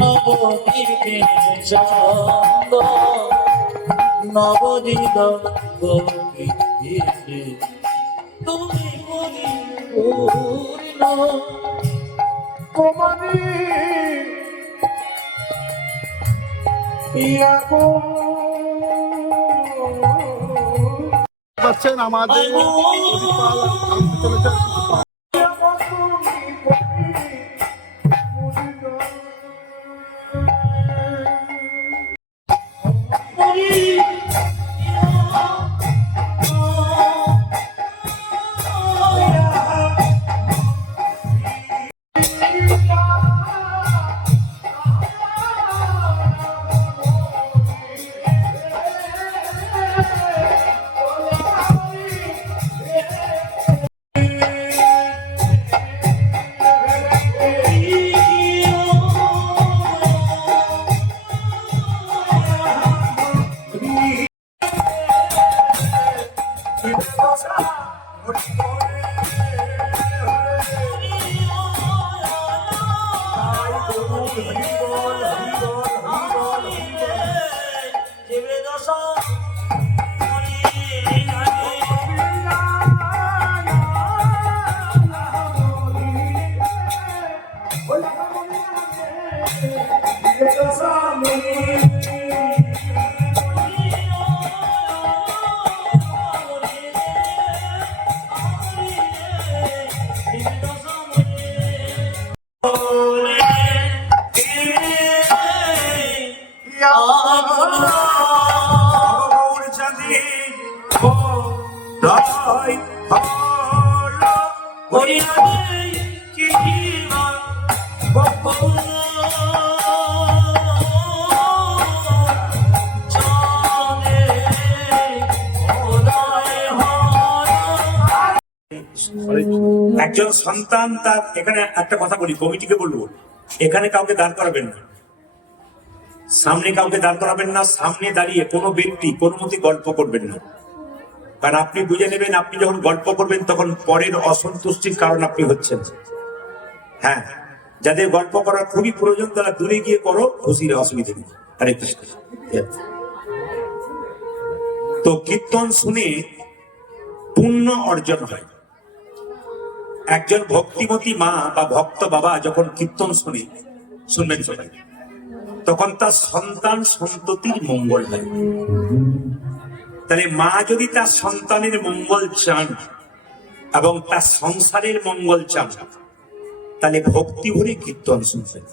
নবদ্বীপে চন্দ নবদ্বীপ তুমি পরিপূর্ণ তোমারি পাচ্ছেন আমাদের একজন সন্তান তার, এখানে একটা কথা বলি, কমিটিকে বলবো, এখানে কাউকে দাঁড় করাবেন না, সামনে কাউকে দাঁড় করাবেন না, সামনে দাঁড়িয়ে কোনো ব্যক্তি কোনো মতে গল্প করবেন না। কারণ আপনি বুঝে নেবেন, আপনি যখন গল্প করবেন তখন পরের অসন্তুষ্টির কারণ আপনি হচ্ছেন। হ্যাঁ, যাদের গল্প করার খুবই প্রয়োজন তারা দূরে গিয়ে করো, খুশির অসুবিধা নেই। হরে কৃষ্ণ। তো কীর্তন শুনে পুণ্য অর্জন হয়। একজন ভক্তিমতী মা বা ভক্ত বাবা যখন কীর্তন শুনে, শুনবেন সবাই, তখন তার সন্তান সন্ততির মঙ্গল হয়। তাহলে মা যদি তার সন্তানের মঙ্গল চান এবং তার সংসারের মঙ্গল চান, তাহলে ভক্তি ভরে কীর্তন শুনবেন।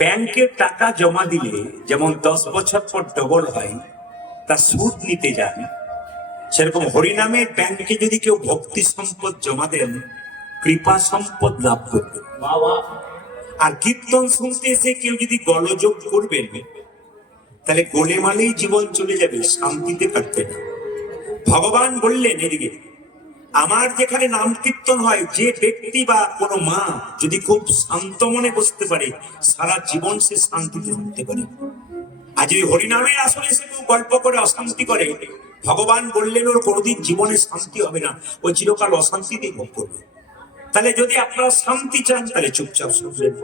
ব্যাংকের টাকা জমা দিলে যেমন 10 বছর পর ডবল হয়, তার সুদ নিতে যান, সেরকম হরিনামের ব্যাংকে যদি কেউ ভক্তি সম্পদ জমা দেন, কৃপা সম্পদ লাভ করবে। আর কীর্তন শুনতে এসে কেউ যদি গলযোগ করবেন, তাহলে গোলেমালেই জীবন চলে যাবে, শান্তিতে কাটবে না। ভগবান বললেন, এদিকে আমার যেখানে নাম কীর্তন হয়, যে ব্যক্তি বা কোনো মা যদি খুব শান্ত মনে বসতে পারে, সারা জীবন সে শান্তিতে থাকতে পারে। আর যদি হরিনামের আসলে সে কেউ গল্প করে অশান্তি করে, ভগবান বললেন ওর কোনোদিন জীবনে শান্তি হবে না, ওই চিরকাল অশান্তিতেই ভোগ করবে। তাহলে যদি আপনারা শান্তি চান, তাহলে চুপচাপ শুনবেন।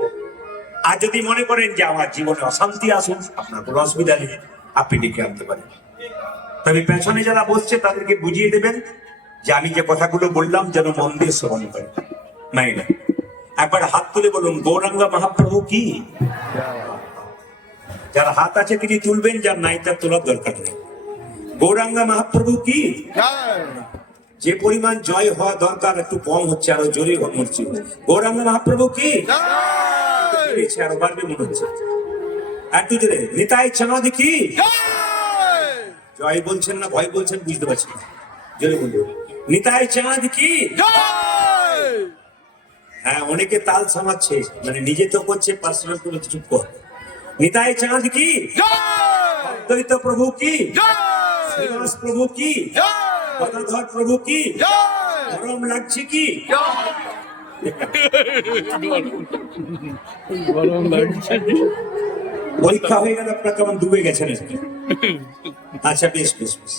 আর যদি মনে করেন যে আমার জীবনে অশান্তি আসুন, আপনার কোনো অসুবিধা নেই, আপনি ডেকে আনতে পারেন। তবে পেছনে যারা বসছে তাদেরকে বুঝিয়ে দেবেন যে আমি যে কথাগুলো বললাম যেন মন দিয়ে শ্রবণ করে। মাইনা একবার হাত তুলে বলুন, গৌরাঙ্গ মহাপ্রভু কি। যার হাত আছে তিনি তুলবেন, যার নাই তার তোলার দরকার নেই। গৌরাঙ্গ মহাপ্রভু কি। যে পরিমাণ জয় হওয়া দরকার একটু কম হচ্ছে, আরো জোরে হচ্ছে। গৌরাঙ্গ মহাপ্রভু কি। আরো বাড়বে মনে হচ্ছে, একটু জোরে। নিতাই চাঁদ কি। জয় বলছেন না ভয় বলছেন বুঝতে পারছি না, জোরে বলুন। নিতাই চাঁদ কি। হ্যাঁ, অনেকে তাল সামাচ্ছে, মানে নিজে তো করছে, পার্সোনাল করে চুপ কর। নিতাই চাঁদ কি। অদ্বৈত প্রভু কি। শ্রীনিবাস প্রভু কি। গদাধর প্রভু কি। গরম লাগছে কি? গরম লাগছে। পরীক্ষা হয়ে গেল, আপনার কেমন ডুবে গেছেন আজকে? আচ্ছা, বেশ বেশ বেশ।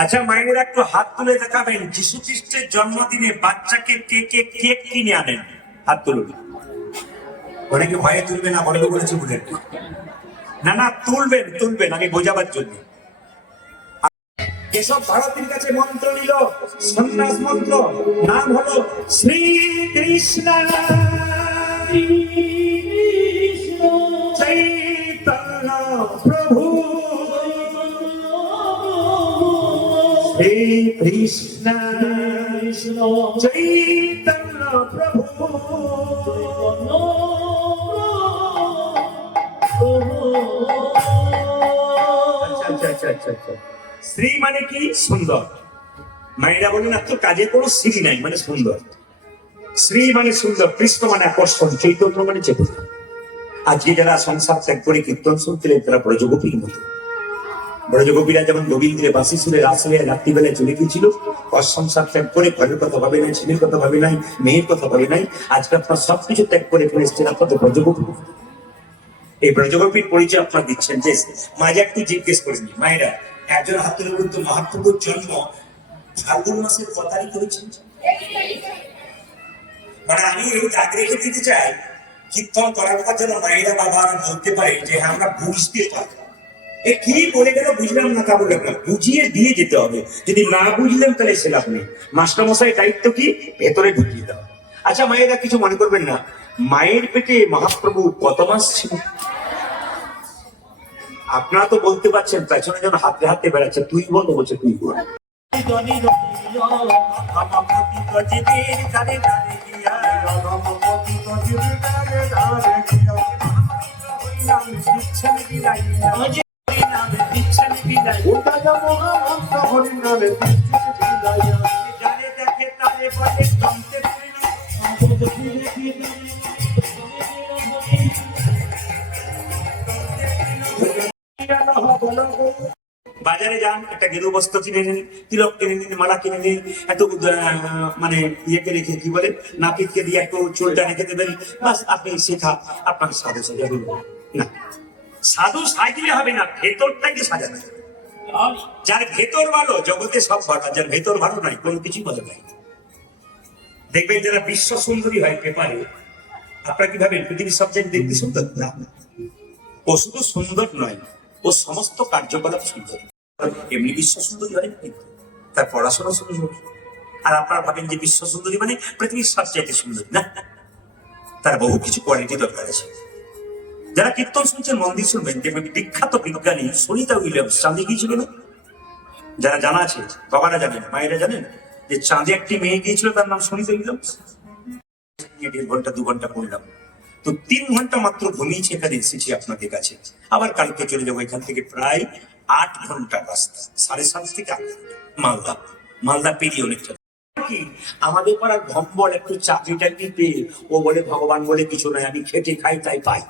আচ্ছা, মায়েরা একটু হাত তুলে দেখাবেন, যিশু খ্রিস্টের জন্মদিনে বাচ্চাকে কেক কিনে আনেন? হাত তুলুন। অনেকে ভয়ে তুলবে না, বন্ধ করেছে বলে। না না, তুলবেন তুলবেন, আমি বোঝাবার জন্য। এসব ভারতের কাছে মন্ত্র নিল, সন্ন্যাস মন্ত্র, নাম হলো শ্রী কৃষ্ণ চৈতন্য প্রভু, শ্রী কৃষ্ণ চৈতন্য প্রভু। আচ্ছা আচ্ছা আচ্ছা আচ্ছা। শ্রী মানে কি? সুন্দর। মায়েরা বলেন না তো কাজে কোনো শ্রী নাই, মানে সুন্দর। শ্রী মানে সুন্দর, কৃষ্ণ মানে আকর্ষণ, চৈতন্য মানে চেতনা। আজকে যারা সংসার ত্যাগ করে কীর্তন শুনছিলেন তারা ব্রজগোপীর মতো। ব্রজগোপীরা যেমন গোবিন্দের বাসি সুরে রাসলে রাত্রিবেলায় চলে গিয়েছিল, সংসার ত্যাগ করে ঘরের কথা ভাবে নাই, ছেলের কথা ভাবে নাই, মেয়ের কথা ভাবে নাই। আজকে আপনার সবকিছু ত্যাগ করে ফেলে এসছেন আপনার তো ব্রজগোপী। এই ব্রজগোপীর পরিচয় আপনার দিচ্ছেন। যে মাঝে একটু জিজ্ঞেস করেনি, মায়েরা একজন হাতের মধ্যে মহাপ্রভুর জন্ম ফাল্গুন মাসের 6 তারিখে হয়েছিল। মানে আমি এই দাগ রেখে দিতে চাই, কীর্তন করার কথা যেন মায়েরা বাবারা বলতে পারে যে হ্যাঁ আমরা বুঝতে পারি। এ কি বলে গেল বুঝলাম না, তা বললাম না, বুঝিয়ে দিয়ে যেতে হবে। যদি না বুঝলেন তাহলে সে লাভ নেই। মাস্টারমশাই দায়িত্ব কি? ভেতরে ঢুকিয়ে দেওয়া। আচ্ছা মায়েরা কিছু মনে করবেন না, মায়ের পেটে মহাপ্রভু কত মাস ছিল? আপনারা তো বলতে পারছেন, পেছনে যেন হাতে হাতে বেড়াচ্ছে, তুই বল, বলছে তুই বল। বাজারে যান, একটা গেরু বস্ত্র কিনে নিন, তিলক কিনে নিন, মালা কিনে নিন, এত মানে ইয়েকে রেখে কি বলে নাপিতকে দিয়ে একটু চুলটা রেখে দেবেন, বাস আপনি শেখা আপনাকে সাধু সাজাবেন না। সাধু সাজিলে হবে না, ভেতরটাকে সাজাতে হবে। যার ভেতর ভালো জগতে সব ভালো, যার ভেতর ভালো নাই কোনো কিছুই ভালো নাই। দেখবেন যারা বিশ্ব সুন্দরী হয় পেপারে, আপনারা কি ভাবেন পৃথিবীর সবচেয়ে দেখতে সুন্দর? না, ও শুধু সুন্দর নয়, ও সমস্ত কার্যকলাপ সুন্দর। এমনি বিশ্ব সুন্দরী হয় না, কিন্তু তার পড়াশোনা সুন্দর। আর আপনারা ভাবেন যে বিশ্ব সুন্দরী মানে পৃথিবীর সবচাইতে সুন্দর, না, তার বহু কিছু কোয়ালিটি দরকার আছে। যারা কীর্তন শুনছেন মন দিয়ে শুনবেন, দেখবেন বিখ্যাত বিজ্ঞানী সুনিতা উইলিয়ামস চাঁদে গিয়েছিল না? যারা জানা আছে, বাবারা জানেন, মায়েরা জানেন যে চাঁদে একটি মেয়ে গিয়েছিল, তার নাম সুনিতা উইলিয়ামস। 1.5 ঘন্টা 2 ঘন্টা পড়লাম, তো 3 ঘন্টা মাত্র ঘুমিয়েছি, এখানে এসেছি আপনাদের কাছে। আবার কালকে চলে যাবো। এখান থেকে প্রায় 8 ঘন্টা রাস্তা, 7.5 থেকে 8 ঘন্টা। মালদা পেরিয়ে অনেকটা। কি আমাদের পাড়ার ভম্বল একটু চাকরি টাকরি পেয়ে ও বলে ভগবান বলে কিছু নয়, আমি খেটে খাই তাই পাই।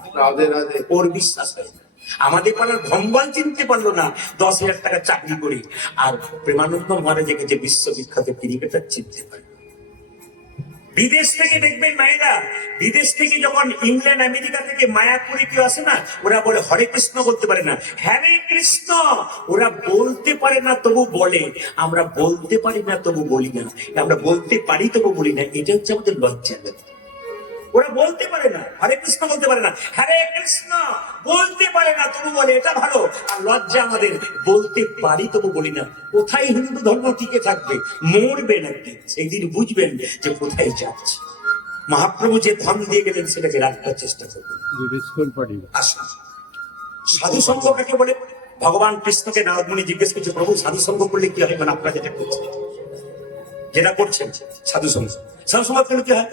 ওর বিশ্বাস হয় না। আমাদের পাড়ার ভম্বল চিনতে পারলো না 10,000 টাকা চাকরি করে, আর প্রেমানন্দ মহারাজকে যে বিশ্ববিখ্যাত ক্রিকেটার চিনতে পারে। বিদেশ থেকে দেখবেন মায়েরা, বিদেশ থেকে যখন ইংল্যান্ড আমেরিকা থেকে মায়াপুরি কেউ আসে না, ওরা বলে হরে কৃষ্ণ বলতে পারে না, হরে কৃষ্ণ। ওরা বলতে পারে না তবু বলে, আমরা বলতে পারি না তবু বলি না, আমরা বলতে পারি তবু বলি না। এটা হচ্ছে আমাদের লজ্জা। ওরা বলতে পারে না, হরে কৃষ্ণ বলতে পারে না, হরে কৃষ্ণ বলতে পারে না তবু বলে, এটা ভালো। আর লজ্জা আমাদের, বলতে পারি তবু বলি না। কোথায় হিন্দু ধর্ম টিকে থাকবে? মরবেন একদিন, সেই দিন বুঝবেন যে কোথায় যাচ্ছে। মহাপ্রভু যে ধন দিয়ে গেলেন সেটাকে রাখবার চেষ্টা করবেন। আসুন, সাধু সঙ্গ কাকে বলে? ভগবান কৃষ্ণকে নারদ মুনি জিজ্ঞেস করছে, প্রভু সাধু সঙ্গ করলে কি হয়? মানে আপনারা যেটা করছেন সাধু সঙ্গ, সাধু সঙ্গ করলে কি হয়?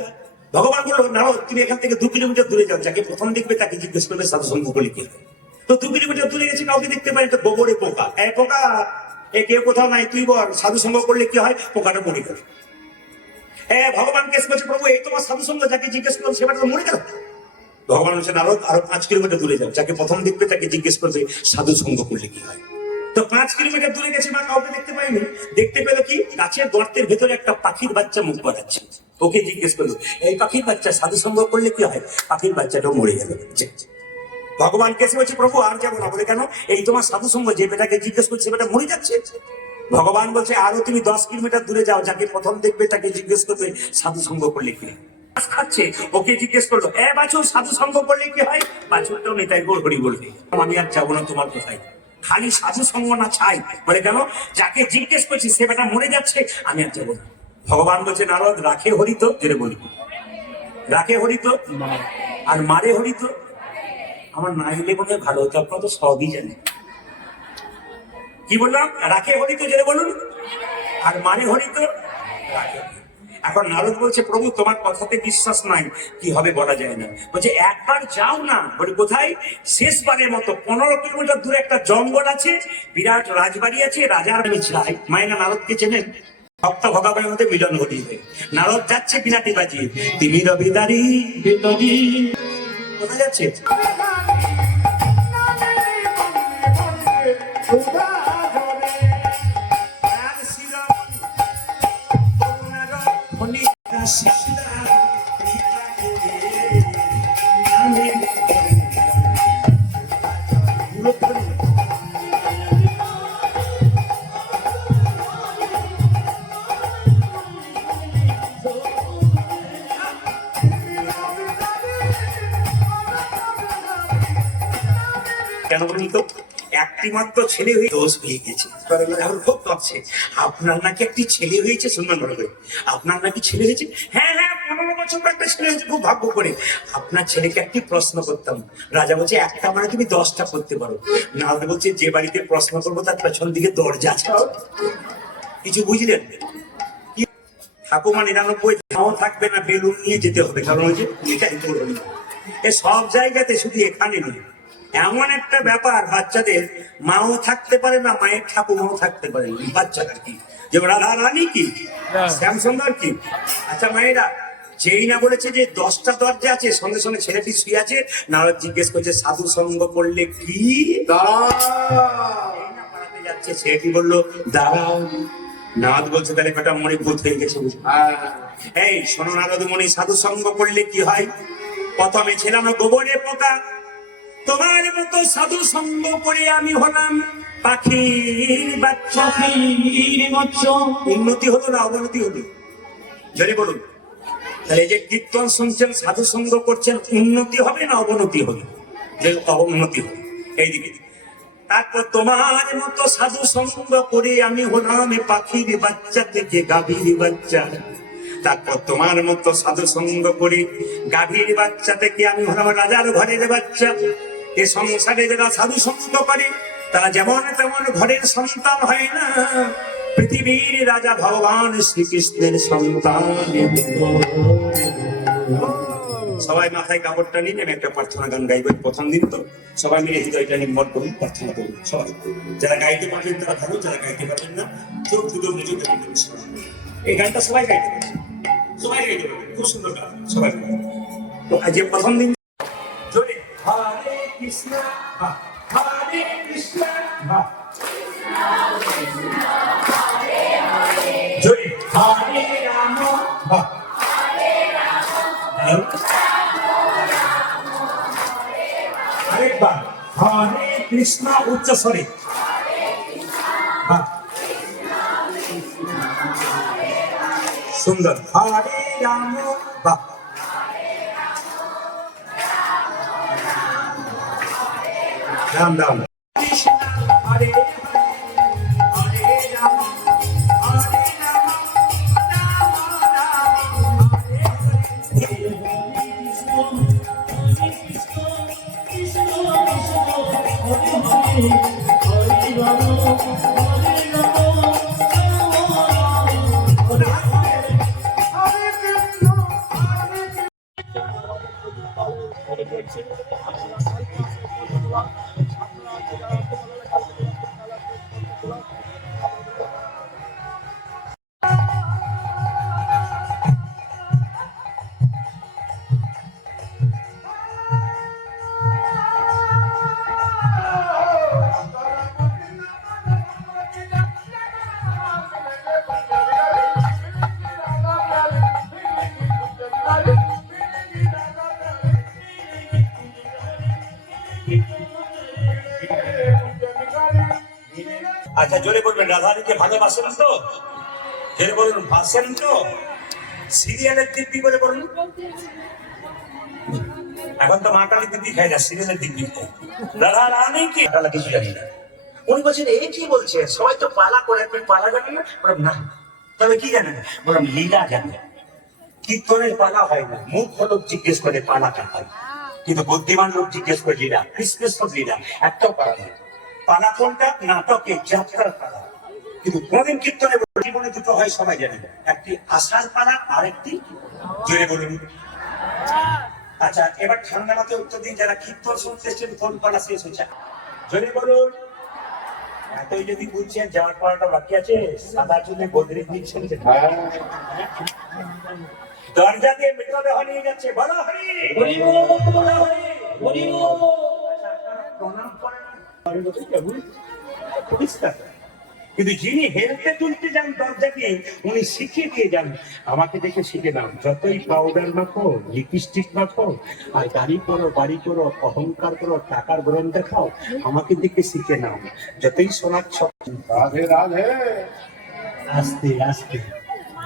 ভগবান বলল, নারদ তুমি এখান থেকে 2 কিলোমিটার দূরে যাও, যাকে প্রথম দেখবে তাকে জিজ্ঞেস করবে সাধু সঙ্গ করলে কি হয়। তো 2 কিলোমিটার দূরে গেছে, কাউকে দেখতে পাই, তো গোবরে পোকা। পোকা এ কেউ কোথাও নাই, তুই বল সাধু সঙ্গ করলে কি হয়? পোকাটা মরে গেল। ভগবান কেস করছে, প্রভু এই তোমার সাধু সঙ্গ, যাকে জিজ্ঞেস করলাম সেটা তো মরে গেল। ভগবান হচ্ছে নারদ আরো 5 কিলোমিটার দূরে যাও, যাকে প্রথম দেখবে তাকে জিজ্ঞেস করবে সাধু সঙ্গ করলে কি হয়। তো 5 কিলোমিটার দূরে গেছে, মা কাউকে দেখতে পাইনি। দেখতে পেল কি, গাছের গর্তের ভেতরে একটা পাখির বাচ্চা মুখ বাড়াচ্ছে। ওকে জিজ্ঞেস করলো, এই পাখির বাচ্চা সাধু সঙ্গ করলে কি হয়? পাখির বাচ্চাটাও মরে গেল। ভগবান কেসে বলছে, প্রভু আর যাবো না। বলে, কেন? এই তোমার সাধু সঙ্গ, যে বেটাকে জিজ্ঞেস করছে বেটা মরে যাচ্ছে। ভগবান বলছে, আরো তুমি 10 কিলোমিটার দূরে যাও, যাকে প্রথম দেখবে তাকে জিজ্ঞেস করবে সাধু সঙ্গ করলে কি হয়। ঘাস খাচ্ছে, ওকে জিজ্ঞেস করলো, এ বাছুর সাধু সঙ্গ করলে কি হয়? বাছুরটাও নেতাই গোল হরি বলবে, আমি আর যাবো না তোমার কোথায়। খালি সাধু সঙ্গ না ছাই। বলে, কেন? যাকে জিজ্ঞেস করছি সে বেটা মরে যাচ্ছে, আমি আর যাবো না। ভগবান বলছে, নারদ রাখে হরিত, যেটা বলি রাখে হরিত আর মারে হরিত। আমার না হইলে মনে হয় ভালো হতো, আপনারা তো সবই জানেন। কি বললাম? রাখে হরিত, যেটা বলুন, আর মারে হরিত। এখন নারদ বলছে, প্রভু তোমার কথাতে বিশ্বাস নাই, কি হবে বলা যায় না। বলছে, একবার যাও না। বলে, কোথায়? শেষবারের মতো 15 কিলোমিটার দূরে একটা জঙ্গল আছে, বিরাট রাজবাড়ি আছে, রাজার আমি চাই। মায়েরা নারদকে চেনেন? ভক্ত ভগবানের মধ্যে মিলন ঘটিয়ে নারদ যাচ্ছে বিনাটি বাজিয়ে, তিনি রবিদারি কোথায় যাচ্ছে? কেন বলুন তো? একটি মাত্র ছেলে হয়ে দোষ হয়ে গেছে, এখন খুব কাঁপছে। আপনার নাকি একটি ছেলে হয়েছে, শুনবেন মনে করে, আপনার নাকি ছেলে হয়েছে? হ্যাঁ হ্যাঁ, 15 বছর একটা ছেলে হয়েছে, খুব ভাগ্য করে। আপনার ছেলেকে একটি প্রশ্ন করতাম। রাজা বলছে, একটা মানে তুমি 10টা করতে পারো। নারদ বলছে, যে বাড়িতে প্রশ্ন করবো তার পেছন দিকে দরজা আছে। কিছু বুঝলেন? ঠাকুমা 99, নাও থাকবে না, বেলুন নিয়ে যেতে হবে, কারণ ওই যে এটাই করবেন। এ সব জায়গাতে, শুধু এখানে নয়। এমন একটা ব্যাপার, বাচ্চাদের মাও থাকতে পারে না, মায়ের ঠাকুমাও থাকতে পারে না। বাচ্চাটা কি, যেমন রাধা রানী কি, শ্যাম সুন্দর কি। আচ্ছা মায়েরা, যেই না বলেছে যে 10টা দরজা আছে, সঙ্গে সঙ্গে ছেলেটি শুয়ে আছে। নারদ জিজ্ঞেস করছে, সাধু সঙ্গ করলে কি? এই না পালাতে যাচ্ছে, ছেলেটি বললো দাঁড়াও। নারদ বলছে, তাহলে বেটা মনে ভূত হয়ে গেছে। এই শোনো নারদ মনি, সাধু সঙ্গ করলে কি হয়? প্রথমে ছিলাম গোবরে পোকা, তোমার মতো সাধু সঙ্গ করে আমি হলাম পাখির বাচ্চা। উন্নতি হলো না অবনতি হলো? যদি বলুন, তাহলে এই যে কীর্তন শুনছেন, সাধু সঙ্গ করছেন, উন্নতি হবে না অবনতি হবে? যে অবনতি হবে। এইদিকে তারপর তোমার মতো সাধু সঙ্গ করে আমি হলাম পাখির বাচ্চা থেকে গাভীর বাচ্চা। তারপর তোমার মতো সাধু সঙ্গ করে গাভীর বাচ্চা থেকে আমি হলাম রাজার ঘরের বাচ্চা। এ সংসারে যারা সাধু সঙ্গ করে তারা যেমন তেমন ঘরের সন্তান হয় না, পৃথিবীর রাজা ভগবান শ্রীকৃষ্ণের সন্তান। সবাই মাথায় কাপড়টা নিয়ে আমি একটা প্রার্থনা গান গাইবেন। প্রথম দিন তো সবাই মিলে হৃদয়টা নির্মল করুন, প্রার্থনা করুন। সবাই যারা গাইতে পারবেন তারা ভালো, যারা গাইতে পারবেন না চোখ দুটো মুজে দেবেন। এই গানটা সবাই গাইতে পারবেন, সবাই গাইতে পারবেন, খুব সুন্দর গান, সবাই। তো আজ প্রথম দিন জোরে হরে কৃষ্ণ হরে কৃষ্ণ জোরে হরে রাম আরেকবার হরে কৃষ্ণ উচ্চ স্বরে। সুন্দর, হরে রাম বাহ। রাম রাম কৃষ্ণ হরে হরে রাম হরে রাম রাম রাম হরে আচ্ছা জোরে বলবেন, রাধারানীকে ভালোবাসেন তো? জোরে বলুন, বাসেন তো? সিরিয়ালের দিব্যি করে বলুন। এখন তো মাটালি দিব্যি খাই না, সিরিয়ালের দিব্যি খাই। রাধারানী কি কিছু জানি না। উনি বলছেন এ কি বলছে, সবাই তো পালা করে, আপনি পালা জানেন না? বললাম না। তবে কি জানেন? বললাম লীলা জানেন। কীর্তনের পালা হয় না, মূর্খ লোক জিজ্ঞেস করে পালাটা হয়, কিন্তু বুদ্ধিমান লোক জিজ্ঞেস করে লীলা। কৃষ্ণের সব লীলা, একটাও পালা হয়। পালা কোনটা? নাটকে যাত্রার পালা। কিন্তু কোনদিন কীর্তনে জীবনে দুটো হয় সবাই জানে, একটি আশার পালা আর একটি জোরে বলুন। আচ্ছা এবার ঠান্ডা মাথায় উত্তর দিন, যারা কীর্তন শুনতে এসেছেন কোন পালা শেষ হয়েছে জোরে বলুন। এতই যদি বুঝছেন, যাওয়ার পালাটা বাকি আছে। সাদা চুলে বদরি দিচ্ছেন, দরজা দিয়ে মৃতদেহ নিয়ে যাচ্ছে, বলো হরি হরি বলো হরি হরি। প্রণাম করেন পরিষ্কার, কিন্তু যিনি হেলতে তুলতে যান দরজা দিয়ে, উনি শিখিয়ে দিয়ে যান, আমাকে দেখে শিখে নাও। যতই পাউডার মাখো, লিপস্টিক মাখো, আর গাড়ি করো বাড়ি করো, অহংকার করো, টাকার গ্রহণ দেখাও, আমাকে দেখে শিখে নাও। যতই সোনার ছক, রাধে রাধে। আস্তে আস্তে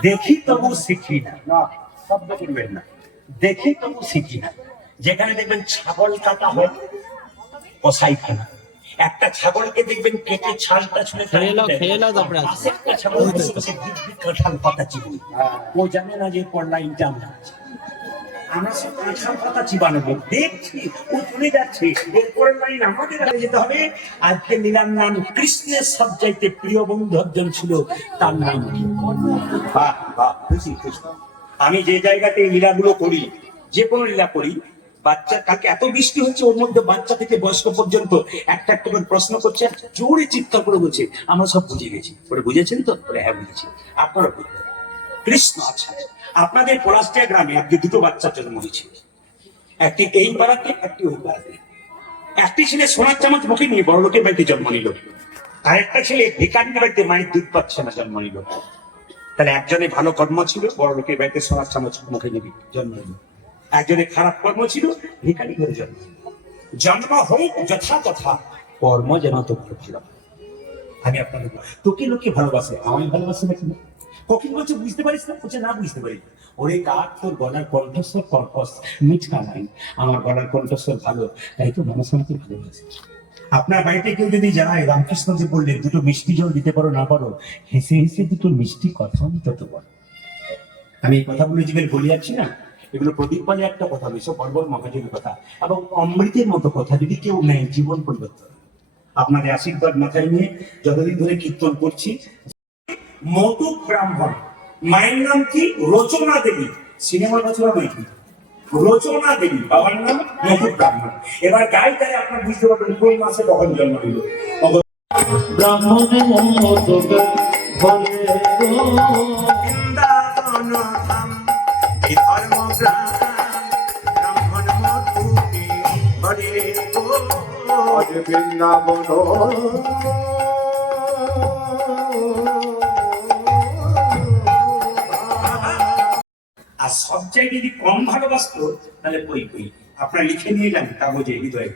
দেখি তবু শিখি না, না শব্দ করবেন না, দেখি তবু শিখি না। যেখানে দেখবেন ছাগল কাটা হয়, কসাইখানা, একটা ছাগলকে দেখবেন কেটে ছালটা ছুঁড়ে খেয়ে নাও তারপরে আসবে। পাশে একটা ছাগল বসে বসে দিব্যি কাঁঠাল পাতা চিবুনি। ও জানে না যে পর লাইনটা আমরা আছি। আমরা সব কাঁঠাল পাতা চিবানো লোক, দেখছি ও চলে যাচ্ছে, এরপরের লাইন আমাদের আগে যেতে হবে। আজকে লীলার নাম কৃষ্ণের সবচাইতে প্রিয় বন্ধু একজন ছিল, তার নাম কি? বাহ বাহ, খুশি খুশি। আমি যে জায়গাতে এই লীলাগুলো করি, যে কোনো লীলা করি, বাচ্চা কাকে এত বৃষ্টি হচ্ছে, ওর মধ্যে বাচ্চা থেকে বয়স্ক পর্যন্ত একটা একটা করে প্রশ্ন করছে, জোরে চিৎকার করে বলছে আমরা সব বুঝে গেছি। ওরা বুঝেছেন তো? ওরা হ্যাঁ বুঝেছি, আপনারা বুঝবেন। কৃষ্ণ আচ্ছা, আপনাদের পলাশিয়া গ্রামে আজকে দুটো বাচ্চা জন্ম হয়েছে, একটি এই পাড়াতে, একটি ওই পাড়াতে। একটি ছেলে সোনার চামচ মুখে নিয়ে বড় লোকের বাড়িতে জন্ম নিল, আর একটা ছেলে ভিকারির বাড়িতে মায়ের দুধ পাচ্ছে না জন্ম নিল। তাহলে একজনে ভালো কর্ম ছিল, বড় লোকের বাড়িতে সোনার চামচ মুখে নিবি জন্ম নিল। একজনে খারাপ কর্ম ছিল, ভিখারি করে জন্ম নিল। জন্ম হোক যথা তথা, কর্ম যেন তো ভালো। আমি আপনাকে তোকে লোকে ভালোবাসে, আমি ভালোবাসি নাকি না? কোকিল বলছে বুঝতে পারিস না? বলছে না বুঝতে পারি। ওরে কাক, তোর গলার কণ্ঠস্বর কর্কশ, মিঠা নাই, আমার গলার কণ্ঠস্বর ভালো, তাই তো মানুষ আমাকে ভালোবাসে। আপনার বাড়িতে কেউ যদি যায়, রামকৃষ্ণকে বললে দুটো মিষ্টি জল দিতে পারো না পারো, হেসে হেসে দুটো মিষ্টি কথা তত বল। আমি এই কথাগুলো জীবন বলে যাচ্ছি না, এগুলো প্রদীপ বলে একটা কথা, সব বড় বড় মহাজনের কথা, এবং অমৃতের মতো কথা যদি কেউ নেয় জীবন পরিবর্তন। আপনাদের আশীর্বাদ মাথায় নিয়ে যতদিন ধরে কীর্তন করছি। মধু ব্রাহ্মণ, মায়ের নাম কি? রচনা দেবী। সিনেমার রচনা নয় কি, রচনা দেবী। বাবার নাম মধু ব্রাহ্মণ। এবার গাই তাহলে আপনার বুঝতে পারবেন কোন মাসে কখন জন্ম নিল। ব্রাহ্মণের মতো বলে গো, বৃন্দাবন ধাম, এই ধর্মপ্রাণ ব্রাহ্মণ মধুকে বলে গো। আজ বৃন্দাবন আর সব জায়গায় যদি কম ভালোবাসতো, তাহলে বই বই আপনার লিখে নিয়ে যান কাগজে, হৃদয়ে।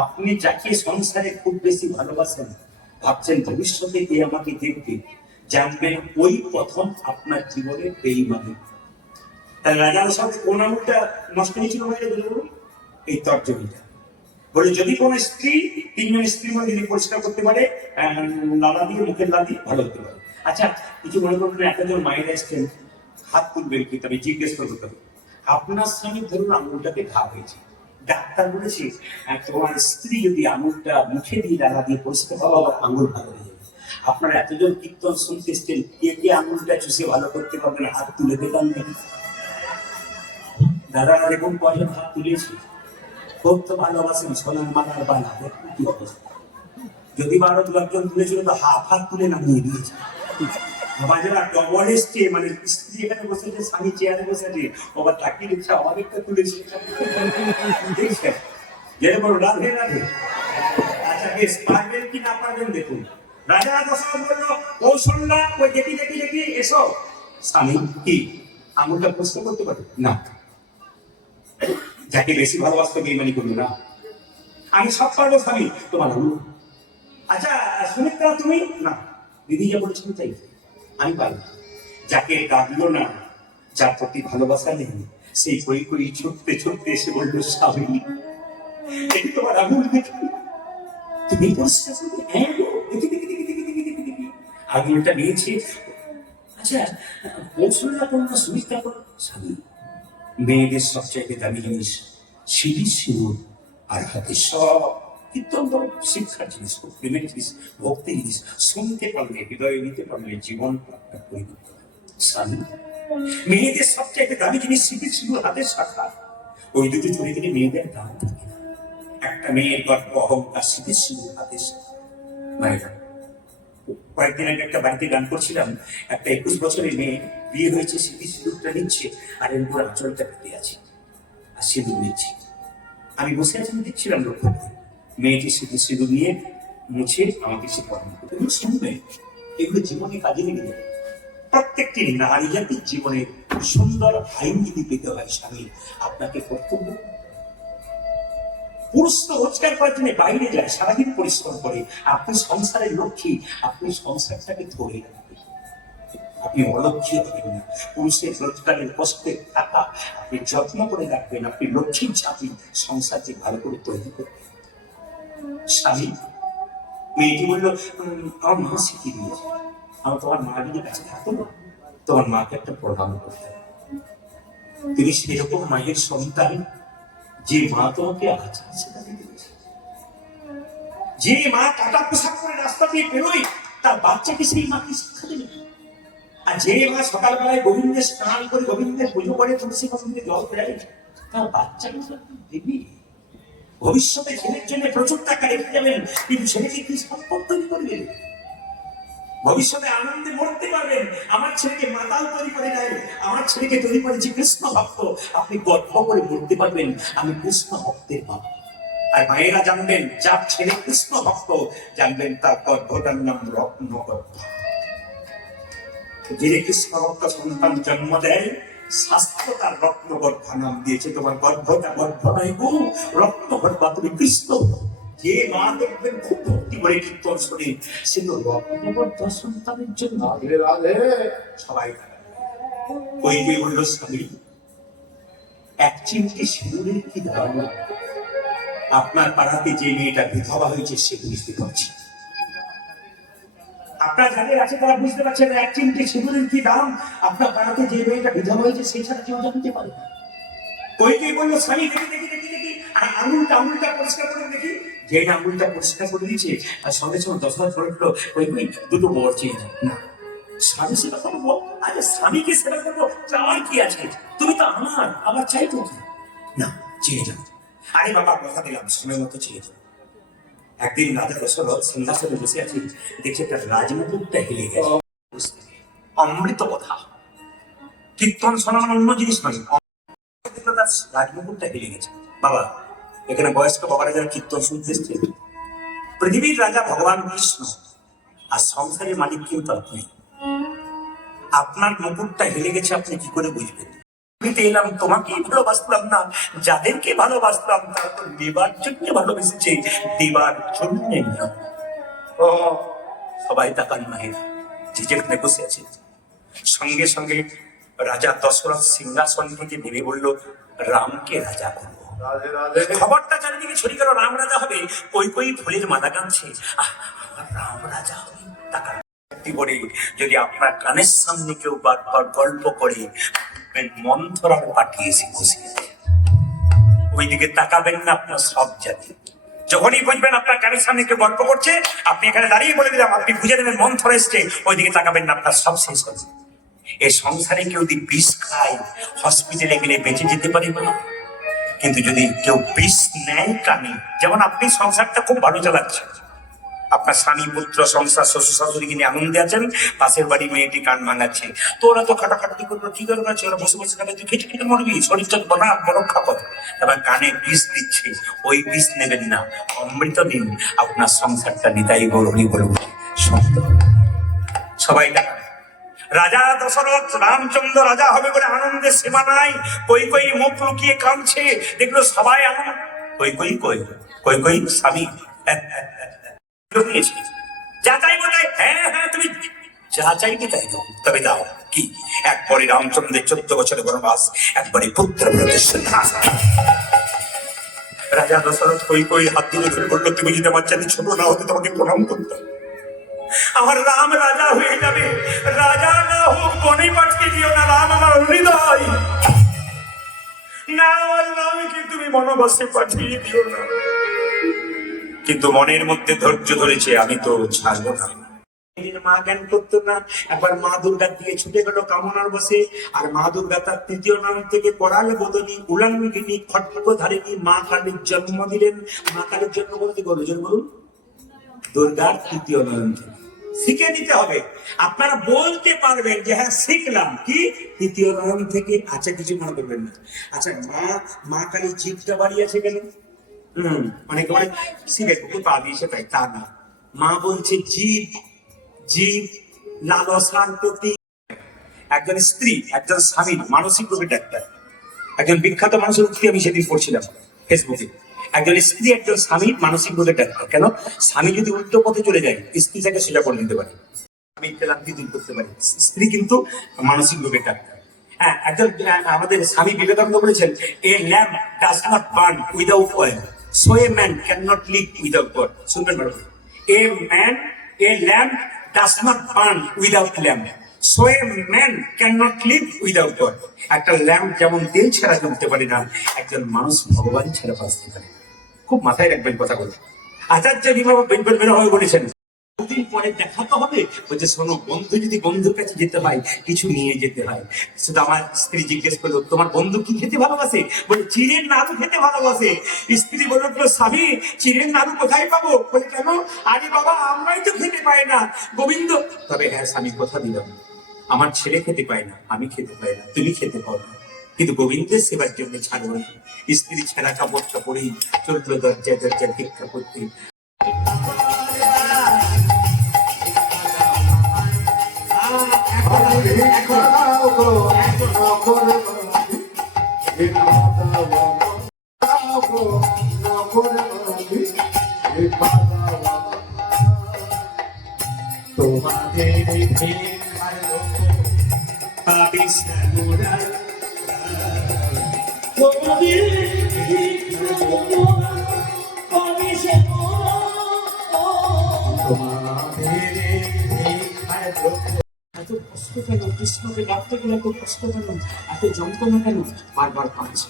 আপনি যাকে সংসারে খুব বেশি ভালোবাসেন, ভাবছেন ভবিষ্যতে কে আমাকে দেখবে, জানবেন ওই প্রথম আপনার জীবনে বেঈমানি। তাই রাজার সঙ্গে কোন আঙুলটা নষ্ট হয়েছিল বলে বলুন, এই তর্জনীটা বলে যদি কোন স্ত্রী তিনজন স্ত্রীর মধ্যে যদি পরিষ্কার করতে পারে, লালা দিয়ে, মুখের লাল দিয়ে ভালো হতে পারে। আচ্ছা কিছু মনে করবেন, এতজন মায়েরা এসছেন, হাত তুলবেন কি? তবে জিজ্ঞেস করতে হবে, আপনার স্বামী ধরুন আঙুলটাতে ঘা হয়েছে, ডাক্তার বলেছে তোমার স্ত্রী যদি আঙুলটা মুখে দিয়ে লালা দিয়ে পরিষ্কার হবে, আঙুল ভালো হয়ে যাবে। আপনারা এতজন কীর্তন শুনতে এসছেন, কে কে আঙুলটা চুষে ভালো করতে পারবেন? হাত তুলে দেবেন নাকি? দাদা দেখুন কজন হাত তুলেছি, খুব তো ভালোবাসেন, সোনার মালার বালা, দেখুন কি অবস্থা। যদি 12-13 তুলেছিল তো হাফ হাত তুলে নামিয়ে দিয়েছে। বাজারা ডবল এসছে, মানে স্ত্রী এখানে বসেছে, স্বামী চেয়ারে বসেছে, আবার তাকিয়ে দিচ্ছে আমাদেরটা তুলেছে। দেখছেন যেরকম রাধে রাধে। আচ্ছা বেশ, পারবেন কি না পারবেন দেখুন। রাজা দশরথ বলল, কৌশল্যা ওই দেখি দেখি দেখি এসো। স্বামী কি আঙুলটা প্রশ্ন করতে পারে না? যাকে বেশি ভালোবাসতে বেইমানি করবে না। আমি সব পারবো স্বামী, তোমার আঙুল। আচ্ছা সুমিত্রা তুমি না, দিদি যা বলেছেন তাই আমি পারি। যাকে ডাকলো না, যার প্রতি ভালোবাসা নেই, সেই কই কই ছুটতে ছুটতে এসে বললো স্বামী দেখি তোমার আঙুল দেখি। তুমি পরিষ্কার করবে? হ্যাঁ গো, দেখি দেখি দেখি দেখি দেখি দেখি দেখি। আঙুলটা নিয়েছে। আচ্ছা কৌশলটা কোন না সুমিত্রা কোন? স্বামী মেয়েদের সবচাইতে দামি জিনিস সিঁড়ি সিঁদুর আর হাতে সব অত্যন্ত শিক্ষার জিনিস, প্রেমের জিনিস, ভক্তির জিনিস। শুনতে পারলে, হৃদয়ে নিতে পারলে জীবন পরিবর্তন হয়। স্বামী মেয়েদের সবচাইতে দামি জিনিস সিঁড়ি সিঁদুর হাতের শাখা। ওই দুটো চলে গেলে মেয়েদের দাম থাকে না। একটা মেয়ের গর্ব অহংকার সিঁড়ি সিঁদুর হাতের শাখা। মায়েরা কয়েকদিন আগে একটা বাড়িতে গান করছিলাম, একটা 21 বছরের মেয়ে বিয়ে হয়েছে, সিঁড়ি সিঁদুরটা নিচ্ছে আর এর উপর আঁচলটা পেতে আছে আর সিঁদুর নিচ্ছে। আমি বসে আছি, আমি দেখছিলাম লক্ষ্য করে মেয়েটি সিঁদুর সিঁদুর নিয়ে মুছে আমাকে সে পড়ানো করতে। এগুলো শুনবে, এগুলো জীবনে কাজে লেগে যাবে। প্রত্যেকটি নারী জাতির জীবনে সুন্দর আইন যদি পেতে হয় স্বামী, আপনাকে কর্তব্য। পুরুষ তো রোজগার করার জন্য বাইরে যায়, সারাদিন পরিশ্রম করে। আপনি সংসারের লক্ষ্মী, আপনি সংসারটাকে ধরে রাখবেন, আপনি অলক্ষ্মী হবেন না। পুরুষের রোজগারের কষ্টে টাকা আপনি যত্ন করে রাখবেন, আপনি লক্ষ্মীর চাপি সংসারকে ভালো করে তৈরি করবেন। স্বামী মেয়েটি বলল আমার মা শিখিয়ে দিয়েছে। আমার তোমার মা যদি কাছে থাকতো না, তোমার মাকে একটা প্রণাম করতে। তিনি সেরকম মায়ের সন্তান যে মা তোমাকে আচার শেখাতে দিয়েছে, যে মা টাকা পোশাক করে রাস্তা দিয়ে বেরোয়, তার বাচ্চাকে সেই মাকে শিক্ষা দেবে। আর যে মা সকালবেলায় গোবিন্দের স্নান করে গোবিন্দের পুজো করে তুলসী মন্দিরে জল দেয়, তার বাচ্চাকে দেবী। ভবিষ্যতে ছেলের জন্য প্রচুর টাকা রেখে যাবেন, কিন্তু ছেলেকে কি সম্পদ তৈরি করবেন? ভবিষ্যতে আনন্দে মরতে পারবেন। আমার ছেলেকে মাতাল তৈরি করে নাই, আমার ছেলেকে তৈরি করেছি কৃষ্ণ ভক্ত। আপনি গর্ব করে মরতে পারবেন আমি কৃষ্ণ ভক্তের মা। আর মায়েরা জানবেন, যার ছেলে কৃষ্ণ ভক্ত, জানবেন তার গর্ভটার নাম রত্নগর্ভ। যে কৃষ্ণ ভক্ত সন্তান জন্ম দেয়, শাস্ত্র তার রত্নগর্ভ নাম দিয়েছে। তোমার গর্ভটা গর্ভ নয় গো, রত্নগর্ভ, তুমি কৃষ্ণ। যে মা দেখবেন খুব ভক্তি করে কীর্তন শোনে, সে তো রত্নগর্ভ সন্তানের জন্য। রাধে রাধে। সবাই ওই যে বলল স্বামী এক চিমটি সিঁদুরের কি দাম? আপনার পাড়াতে যে মেয়েটা বিধবা হয়েছে সে বুঝতে পারছে। আপনার যাদের আছে তারা বুঝতে পারছেন এক চিমটি সিঁদুরের কি দাম। আপনার পাড়াতে যে মেয়েটা বিধবা হয়েছে সেই ছাড়া কেউ জানতে পারে না। ওই যে বললো স্বামী দেখি দেখি দেখি দেখি আর আঙুলটা পরিষ্কার করে দেখি। যে আঙুলটা পরিষ্কার করে দিয়েছে আর সঙ্গে সঙ্গে দশবার পড়ে দিল, ওই দুটো বর চেয়ে না। স্বামী সেবা করবো, আরে স্বামীকে সেবা করবো, চাওয়ার কি আছে? তুমি তো আমার, আবার চাইতো না, চেয়ে যাও। আরে বাবা কথা দিলাম, সময় মতো চেয়ে যাও। একদিন রাজা দশরথ সিংহাসনে বসে আছে, দেখছে তার রাজমুকুটটা হেলে গেছে। অমৃত কথা, কীর্তন শোনা মানে অন্য জিনিস নয়। তার রাজমুকুটটা হেলে গেছে। বাবা এখানে বয়স্ক বাবারা যারা কীর্তন শুনতে এসছে, পৃথিবীর রাজা ভগবান কৃষ্ণ আর সংসারের মালিক কিন্তু আপনি। আপনার মুকুটটা হেলে গেছে, আপনি কি করে বুঝবেন? আমি তো এলাম তোমাকেই ভালোবাসলাম না, যাদেরকে ভালোবাসলাম তারা তো দেবার জন্য ভালোবেসেছে, দেবার জন্য না। ও সবাই তাকান মায়েরা, যে যেখানে বসে আছে। সঙ্গে সঙ্গে রাজা দশরথ সিংহাসন থেকে নেমে বলল, রামকে রাজা করবো। রাধে রাধে। খবরটা চারিদিকে ছড়িয়ে গেল, রাম রাজা হবে। কই কই ফুলের মালা গাঁথছে, আমার রাম রাজা হবে। টাকা বলে যদি আপনার কানের সামনে কেউ বারবার গল্প করে, মন্থরার পাঠিয়েছি বসে আছে, ওইদিকে তাকাবেন না, আপনার সব জানি। যখনই বুঝবেন আপনার কানের সামনে কেউ গল্প করছে, আপনি এখানে দাঁড়িয়ে বলে দিলাম, আপনি বুঝে নেবেন মন্থর এসছে, ওইদিকে তাকাবেন না, আপনার সব শেষ হচ্ছে। এই সংসারে কেউ যদি বিষ খায়, হসপিটালে গেলে বেঁচে যেতে পারে না। কিন্তু যদি কেউ বিষ নেয় কানে, যেমন আপনি সংসারটা খুব ভালো চালাচ্ছেন, আপনার স্বামী পুত্র সংসার শ্বশুর শাশুড়িকে নিয়ে আনন্দে আছেন, পাশের বাড়ি মেয়েটি কান ভাঙাচ্ছে, তো ওরা তো খাটাখাটি করবে, কি করে আছে, ওরা বসে বসে খাবে, তুই খেটে খেটে মরবি, শরীরটা বড় খাপত। এবার কানে বিষ দিচ্ছে, ওই বিষ নেবেন না, অমৃত দিন, আপনার সংসারটা নিতাই গৌরী বলবে সত্য। সবাই টাকা। রাজা দশরথ রামচন্দ্র রাজা হবে বলে আনন্দের সীমা নাই। কই কই মুখ লুকিয়ে কাঁদছে, দেখলো সবাই আনন্দ। কই কই কই কই কই স্বামী নিয়েছি যা চাইবো তাই, হ্যাঁ হ্যাঁ তুমি যা চাইবে তাই দাও, তবে দাও কি? একবারে রামচন্দ্রের 14 বছরের বনবাস, একবারে পুত্র ব্রতের সিদ্ধাস। রাজা দশরথ কই হাত দিলে ধরে বললো, তুমি যদি আমার চাইতে ছোট না হতে তোমাকে প্রণাম করতাম। আমার রাম রাজা হয়ে যাবে, রাজা না হোক বনে পাঠিয়ে দিও না, রাম আমার হৃদয় না, আমার রামকে তুমি বনবাসে পাঠিয়ে দিও না। কিন্তু মনের মধ্যে ধৈর্য ধরেছে, আমি তো ছাড়বো না। মা জ্ঞান করতো না, একবার মা দুর্গার দিকে ছুটে গেল কামনার বসে, আর মা দুর্গা তার তৃতীয় নাম থেকে করাল বদনী উলাঙ্গিনী খট্টধারিণী মা কালীর জন্ম দিলেন। মা কালীর জন্ম বলতে গরুজন বলুন, দুর্গার তৃতীয় নাম থেকে। শিখে নিতে হবে, আপনারা বলতে পারবেন যে হ্যাঁ শিখলাম কি তৃতীয় নাম থেকে। আচ্ছা কিছু মনে করবেন না। আচ্ছা মা কালী জিভটা বাড়িয়েছে কেন? অনেকে বলে শিখে পা দিয়েছে তাই, তা না। মা বলছে জীব লালসার প্রতি। একজন স্ত্রী একজন স্বামীর মানসিক রোগের ডাক্তার, একজন বিখ্যাত মানুষের উক্তি আমি সেদিন পড়ছিলাম ফেসবুকে। একজন স্ত্রী একজন স্বামীর মানসিক রোগের ডাক্তার। কেন? স্বামী যদি উল্টো পথে চলে যায়, স্ত্রী তাকে সোজা করে নিতে পারে, আমি ক্লান্তি দূর করতে পারি। স্ত্রী কিন্তু মানসিক রোগের ডাক্তার। হ্যাঁ, একজন আমাদের স্বামী বিবেকানন্দ বলেছেন, a lamp does not burn without oil, so a man can not live without God. শুনবেন ভালো করে, a lamp does not burn without lamp, so a man cannot live without God. একটা ল্যাম্প যেমন তেল ছাড়া জ্বলতে পারে না, একজন মানুষ ভগবান ছাড়া বাঁচতে পারে না। খুব মাথায় রাখবেন কথাগুলো। আচার্য বিভাগ বেরোভাবে বলেছেন, দুদিন পরে দেখা তো হবে। বলছে শোনো, বন্ধু যদি বন্ধুর কাছে যেতে হয় কিছু নিয়ে যেতে হয়। শুধু আমার স্ত্রী জিজ্ঞেস করলো, তোমার বন্ধু কি খেতে ভালোবাসে? বলে চিড়ের নাড়ু খেতে ভালোবাসে। স্ত্রী বলল, স্বামী চিড়ের নাড়ু কোথায় পাবো? বলে কেন? আরে বাবা, আমরাই তো খেতে পাই না। গোবিন্দ, তবে হ্যাঁ স্বামী কথা দিলাম, আমার ছেলে খেতে পায় না, আমি খেতে পাই না, তুমি খেতে পাও না, কিন্তু গোবিন্দের সেবার জন্য ছাড়বো না। স্ত্রী ছেঁড়া কাপড়টা পরেই চললো দরজায় দরজায় ভিক্ষা করতে। তোমাদের এত কষ্ট কেন? কৃষ্ণকে ডাকতে গেলে এত কষ্ট কেন? এত যন্ত্রণা কেন? বারবার পাচ্ছে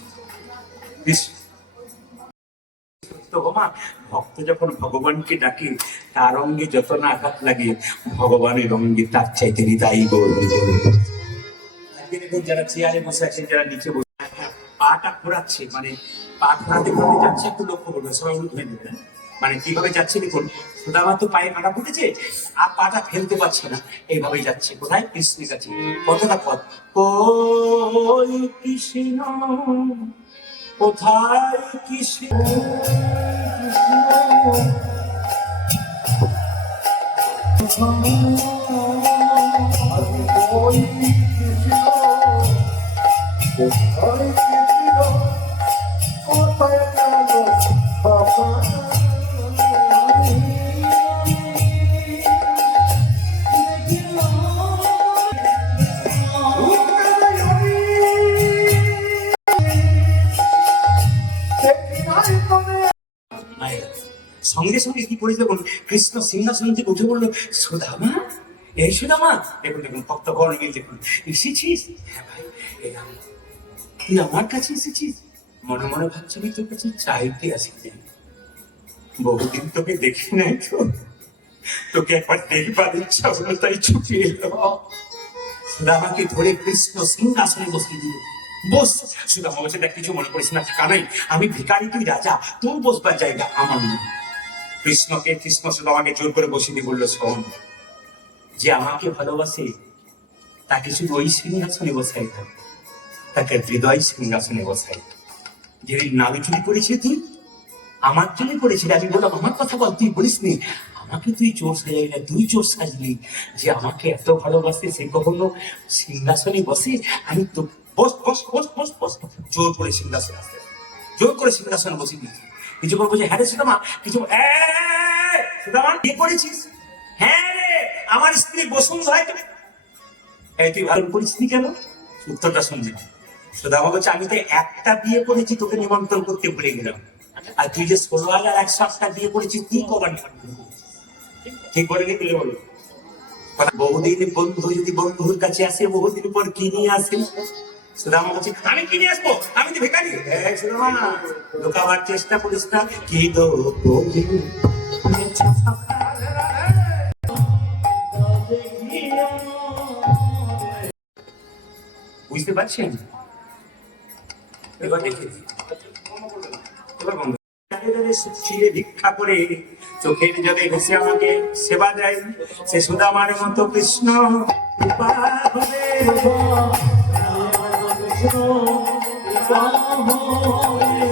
ভক্ত যখন ভগবানকে ডাকে, তার অঙ্গে যত না আঘাত লাগে, ভগবানের অঙ্গে তার চাইতে হৃদয় যারা চেয়ারে বসে আছেন, যারা নিচে বসে পাটা ঘোরাচ্ছে, মানে পা ঘোরাতে ঘোরাতে যাচ্ছে, একটু লক্ষ্য করবে, সবাই উঠবে নেবেন। মানে কিভাবে যাচ্ছে দেখুন, সুদামা তো পায়ে কাটা ফুটেছে আর পাটা ফেলতে পারছে না, এইভাবে যাচ্ছে। কোথায়? কৃষ্ণের কাছে। কতটা পথ? ওই কৃষ্ণ কোথায়, কৃষ্ণ সঙ্গে সঙ্গে কি করেছে দেখুন, কৃষ্ণ সিংহাসন থেকে উঠে বললো, সুদামা, এই সুদামা, দেখুন দেখুন ভক্তগণ দেখুন, এসেছিস? হ্যাঁ ভাই, তুই আমার কাছে এসেছিস? মনে মনে ভাবছি আমি তোর কাছে চাইতে আসিনি, বহুদিন তোকে দেখি নাই তো, তোকে একবার দেখবার ইচ্ছা হলো তাই ছুটি এলো। সুদামাকে ধরে কৃষ্ণ সিংহাসনে বসিয়ে দিল। বস। সুদামা বলছে, দেখ কিছু মনে করিস না, টাকা নাই, আমি ভিখারি, তুই রাজা, তোর বসবার জায়গা আমার নয়। কৃষ্ণ সুদামাকে জোর করে বসিয়ে দিয়ে বললো, শোন, যে আমাকে ভালোবাসে তাকে শুধু ওই সিংহাসনে বসাই না, তাকে হৃদয় সিংহাসনে বসাই। যে নাড়ু চুরি করেছিলি তুই, আমার জন্য করেছিলি। আমি বললাম, আমার কথা বল, তুই বলিস নি আমাকে তুই চোর সাজাবি না, তুই চোর সাজলি। যে আমাকে এত ভালোবাসে সে কখনো সিংহাসনে বসে? আমি তো বস বস বস বস বস, জোর করে সিংহাসনে আসতে, জোর করে সিংহাসনে বসে দিয়েছি। কিছু বলবো যে হ্যাঁ রে সুদামা, কিছু সুদামা বিয়ে করেছিস? হ্যাঁ রে, আমার স্ত্রী বসুন্ধরায়। এই তুই ভালো করিসনি কেন? উত্তরটা শুনবি। সুদামা বলছে, আমি তো একটা বিয়ে করেছি, তোকে নিমন্ত্রণ করতে ভুলে গেলাম। আর তুই যে 16,107টা বিয়ে করেছিস, তুই কবার নিমন্ত্রণ করেছিস? ঠিক বলে নি তুলে বলো। বহুদিন বন্ধু যদি বন্ধুর কাছে আসে, বহুদিন পর কি নিয়ে আসে? সুদামা বলছে, আমি কি নিয়ে আসবো? আমি তো ভিখারি। সুদামা, লুকাবার চেষ্টা করিস না। কি তো বুঝতে পারছেন? এবার দেখি, এবার বন্ধ। চিরে ভিক্ষা করে চোখের জলে ঘেসে আমাকে সেবা দেয়, সে সুদামার মতো কৃষ্ণ কৃপা হবে।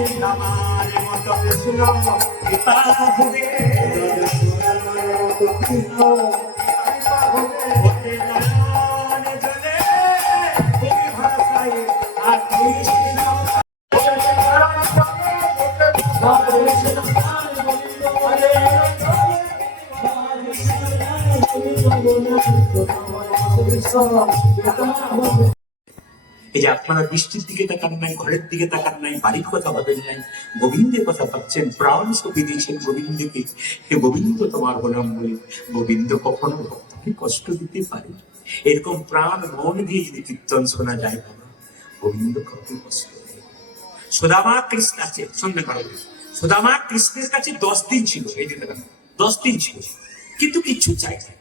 সুদামার মতো কৃষ্ণ কৃপা হবে। এই যে আপনারা বৃষ্টির দিকে তাকান নাই, ঘরের দিকে তাকান নাই, বাড়ির কথা ভাবেন নাই, গোবিন্দের কথা ভাবছেন, প্রাণ সঁপে দিয়েছেন গোবিন্দকে। হে গোবিন্দ তোমার গোলাম বলে, গোবিন্দ কখনো ভক্তকে কষ্ট দিতে পারে? এরকম প্রাণ মন দিয়ে যদি কীর্তন শোনা যায়, বাবা, গোবিন্দ কত কষ্ট দেয়। সুদামা কৃষ্ণ আছে, শুনতে পারো, সুদামা কৃষ্ণের কাছে 10 দিন ছিল। এই যে 10 দিন ছিল, কিন্তু কিচ্ছু চাই না।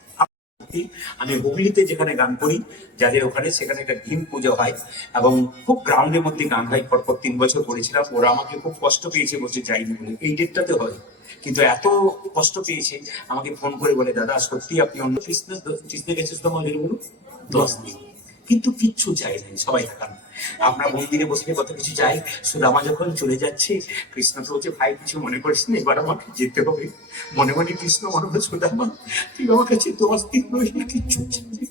আমি হুগলিতে যেখানে গান করি, যাদের ওখানে, সেখানে একটা ভীম পুজো হয় এবং খুব গ্রাউন্ডের মধ্যে গান হয়। পরপর 3 বছর করেছিলাম। ওরা আমাকে খুব কষ্ট পেয়েছে, বসে যাইনি বলে। এই ডেটটাতে হয়, কিন্তু এত কষ্ট পেয়েছে, আমাকে ফোন করে বলে, দাদা সত্যি আপনি অন্য কৃষ্ণের কাছে তোমার 10 দিন, কিন্তু কিচ্ছু চাই নাই, সবাই থাকান। আমরা মন্দিরে বসে কত কিছু চাই। সুদামা যখন চলে যাচ্ছে, কৃষ্ণ তো বলছে, ভাই কিছু মনে করিস না, এবার আমাকে যেতে হবে। মনে মনে কৃষ্ণ মনে হয়, সুদামা তুই আমার কাছে 10 দিন রইলি, কিচ্ছু চাই।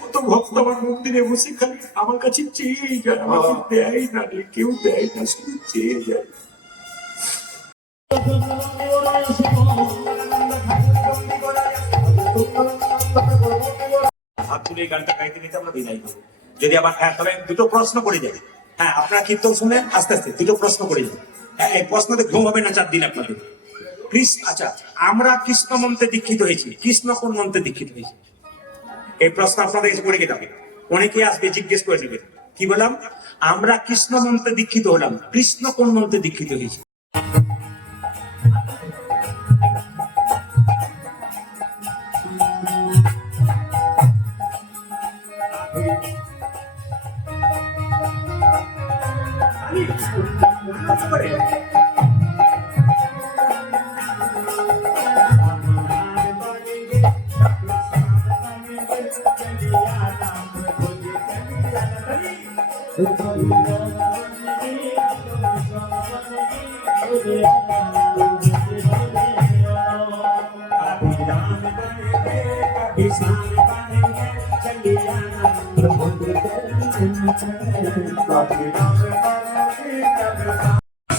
কত ভক্ত আমার মন্দিরে বসে খালি আমার কাছে চেয়ে যায়, আমাকে দেয় না রে, কেউ দেয় না, শুধু চেয়ে যায়। হাত তুলে গানটা গাইতে নিতে আমরা বিদায় করি। যদি আবার হ্যাঁ, তবে দুটো প্রশ্ন করে যাবে। হ্যাঁ, আপনারা কীর্তন শুনে আস্তে আস্তে দুটো প্রশ্ন করে যাবে। হ্যাঁ, এই প্রশ্নতে ঘুম হবে না 4 দিন আপনাদের। কৃষ্ণ, আচ্ছা, আমরা কৃষ্ণ মন্ত্রে দীক্ষিত হয়েছি, কৃষ্ণ কোন মন্ত্রে দীক্ষিত হয়েছি? এই প্রশ্ন আপনাদের এসে পড়ে গেছে। অনেকে আসবে, জিজ্ঞেস করে নেবে। কি বললাম? আমরা কৃষ্ণ মন্ত্রে দীক্ষিত হলাম, কৃষ্ণ কোন মন্ত্রে দীক্ষিত হয়েছে?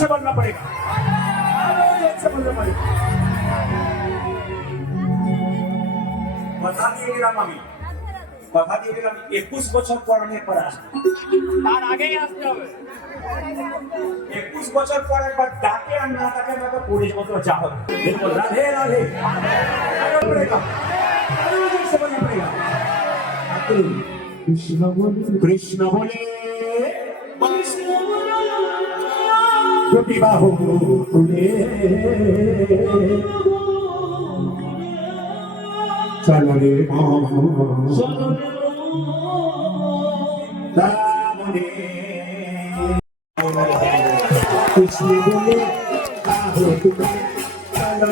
बोलना पड़ेगा, बोलना पड़ेगा। কথা দিয়ে দিলাম আমি, কথা দিয়ে দিলাম 21 বছর পর আমি একবার আসবো। তার আগেই আসতে হবে। 21 বছর পর একবার ডাকে আর না ডাকে আমাকে 20 বছর যা হবে। রাধে রাধে কৃষ্ণ বলে, কৃষ্ণ বলে বাহু তুলে চলো রে কৃষ্ণ বলে বাহু তুলে চলো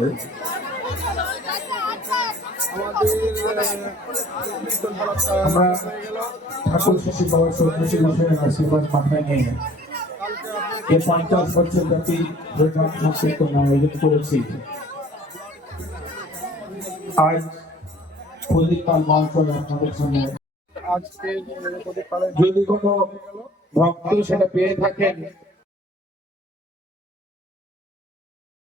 রে আমরা ঠাকুর শিশু বাবা সরস্বতী মশাইয়ের আশীর্বাদ মাথায় নিয়ে এই 50 বছর ব্যাপী হরিনাম সংকীর্তন আয়োজন করেছি। আজ প্রদীপ পাল মহাশয় আপনাদের সামনে আজকে প্রদীপ পালের যদি কোনো ভক্ত সেটা পেয়ে থাকেন